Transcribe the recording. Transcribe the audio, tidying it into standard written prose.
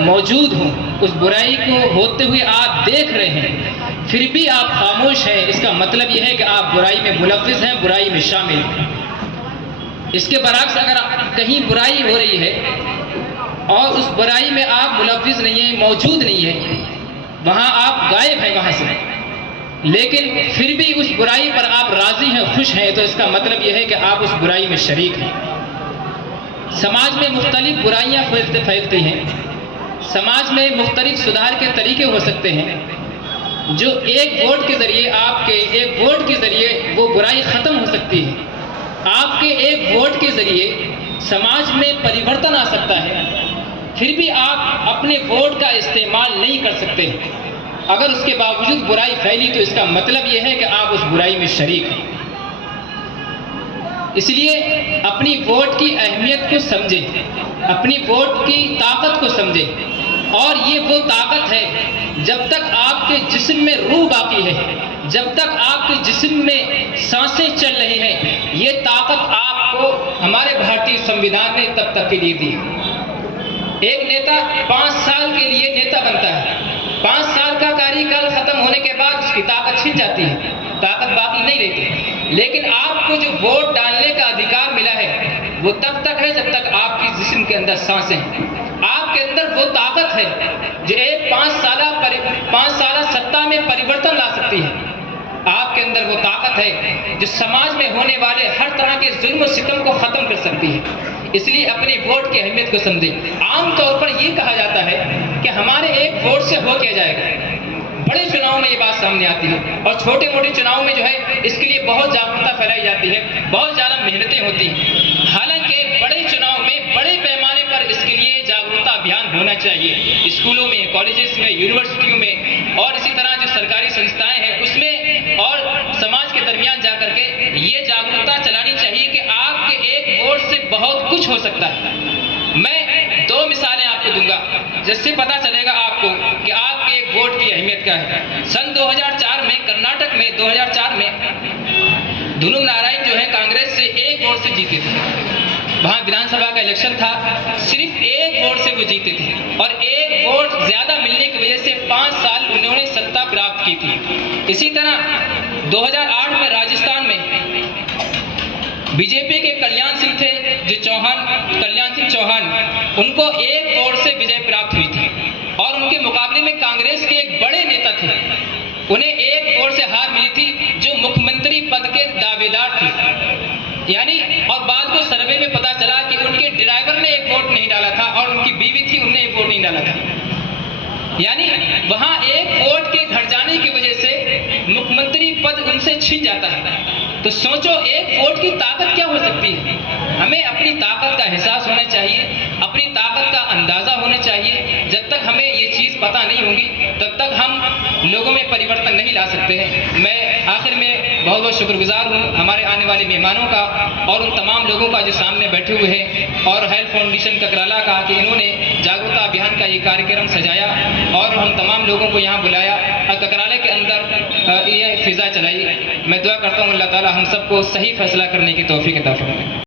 मौजूद हो, उस बुराई को होते हुए आप देख रहे हैं, फिर भी आप खामोश हैं, इसका मतलब यह है कि आप बुराई में मुलव्विज़ हैं, बुराई में शामिल हैं। इसके बरअक्स अगर कहीं बुराई हो रही है और उस बुराई में आप मुलव्विज़ नहीं हैं, मौजूद नहीं है, वहाँ आप गायब हैं वहाँ से, लेकिन फिर भी उस बुराई पर आप राज़ी हैं, खुश हैं, तो इसका मतलब यह है कि आप उस बुराई में शरीक हैं। समाज में मुख्तलिफ बुराइयाँ फैलती हैं, समाज में मुख्तलिफ सुधार के तरीके हो सकते हैं, जो एक वोट के ज़रिए, आपके एक वोट के ज़रिए वो बुराई ख़त्म हो सकती है। आपके एक वोट के ज़रिए समाज में परिवर्तन आ सकता है, फिर भी आप अपने वोट का इस्तेमाल नहीं कर सकते। अगर उसके बावजूद बुराई फैली तो इसका मतलब यह है कि आप उस बुराई में शरीक हैं। इसलिए अपनी वोट की अहमियत को समझें, अपनी वोट की ताकत को समझें, और ये वो ताकत है जब तक आपके जिस्म में रूह बाकी है, जब तक आपके जिस्म में सांसें चल रही हैं, ये ताकत आपको हमारे भारतीय संविधान ने तब तक के लिए दी है। एक नेता 5 साल के लिए नेता बनता है, 5 साल का कार्यकाल खत्म होने के बाद उसकी ताकत छिन जाती है, ताकत बाकी नहीं रहती। लेकिन आपको जो वोट डालने का अधिकार मिला है वो तब तक है जब तक आपकी जिस्म के अंदर सांसें हैं, आपके अंदर वो ताकत है जो एक 5 साल सत्ता में परिवर्तन ला सकती है। आपके अंदर वो ताकत है जो समाज में होने वाले हर तरह के जुल्म सितम को ख़त्म कर सकती है। इसलिए अपनी वोट की अहमियत को समझें। आमतौर पर ये कहा जाता है कि हमारे एक वोट से हो क्या जाएगा। बड़े चुनाव में ये बात सामने आती है, और छोटे मोटे चुनाव में जो है इसके लिए बहुत जागरूकता फैलाई जाती है, बहुत ज़्यादा मेहनतें होती हैं। हालांकि बड़े चुनाव में बड़े पैमाने पर इसके लिए जागरूकता अभियान होना चाहिए, स्कूलों में, कॉलेजेस में, यूनिवर्सिटियों में, और इसी तरह जो सरकारी संस्थाएं हैं उसमें, और समाज के दरमियान जा करके ये जागरूकता चलानी चाहिए कि आपके एक वोट से बहुत कुछ हो सकता है। मैं 2 मिसालें आपको दूंगा जिससे पता चलेगा आपको कि आपके एक वोट की अहमियत क्या है। सन 2004 में कर्नाटक में 2004 में धुनुम नारायण जो है कांग्रेस से एक वोट से जीते थे। वहाँ विधानसभा का इलेक्शन था, सिर्फ एक वोट से वो जीते थे, और एक वोट ज्यादा मिलने की वजह से 5 साल उन्होंने सत्ता प्राप्त की थी। इसी तरह 2008 में राजस्थान में बीजेपी के कल्याण सिंह थे, जो कल्याण सिंह चौहान, उनको एक वोट से विजय प्राप्त हुई थी, और उनके मुकाबले में कांग्रेस के एक बड़े नेता थे, उन्हें एक वोट से हार मिली थी, जो मुख्यमंत्री पद के दावेदार थे। यानी, और बाद को सर्वे में पता चला कि उनके ड्राइवर ने एक वोट नहीं डाला था, और उनकी बीवी थी, उन्होंने एक वोट नहीं डाला था। यानी वहां एक वोट के घट जाने की वजह से मुख्यमंत्री पद उनसे छीन जाता है। तो सोचो एक वोट की ताकत क्या हो सकती है। हमें अपनी ताकत का एहसास होना चाहिए, अपनी ताकत का अंदाजा होना चाहिए। जब तक हमें ये चीज़ पता नहीं होगी तब तक हम लोगों में परिवर्तन नहीं ला सकते हैं। मैं आखिर में बहुत बहुत शुक्रगुजार हूँ हमारे आने वाले मेहमानों का, और उन तमाम लोगों का जो सामने बैठे हुए हैं, और हेल्थ फाउंडेशन ककराला का कि इन्होंने जागरूकता अभियान का ये कार्यक्रम सजाया और हम तमाम लोगों को यहाँ बुलाया, ककराले के अंदर ये फिजा चलाई। मैं दुआ करता हूँ अल्लाह ताला हम सबको सही फैसला करने की तौफीक अता फरमाए।